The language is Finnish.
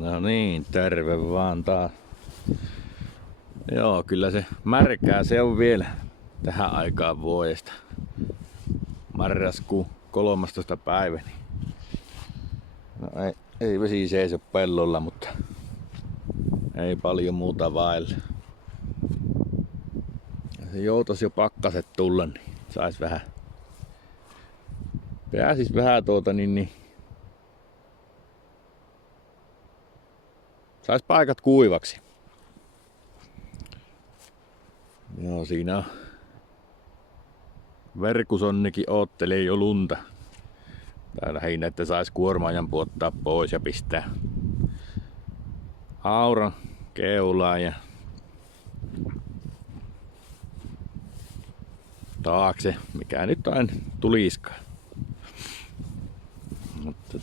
No niin, terve vaan taas. Joo, kyllä se märkää se on vielä tähän aikaan vuodesta. Marraskuun 13. päivä. No ei vesi seiso pellolla, mutta ei paljon muuta vailla. Se joutais jo pakkaset tulla, niin sais vähän. Pääsis vähän sais paikat kuivaksi. Joo, siinä on. Verkusonnikin oottelee jo lunta. Tää lähinnä, että sais kuormaajan puottaa pois ja pistää auran keulaan ja taakse, mikä nyt aina tuliskaan. Mutta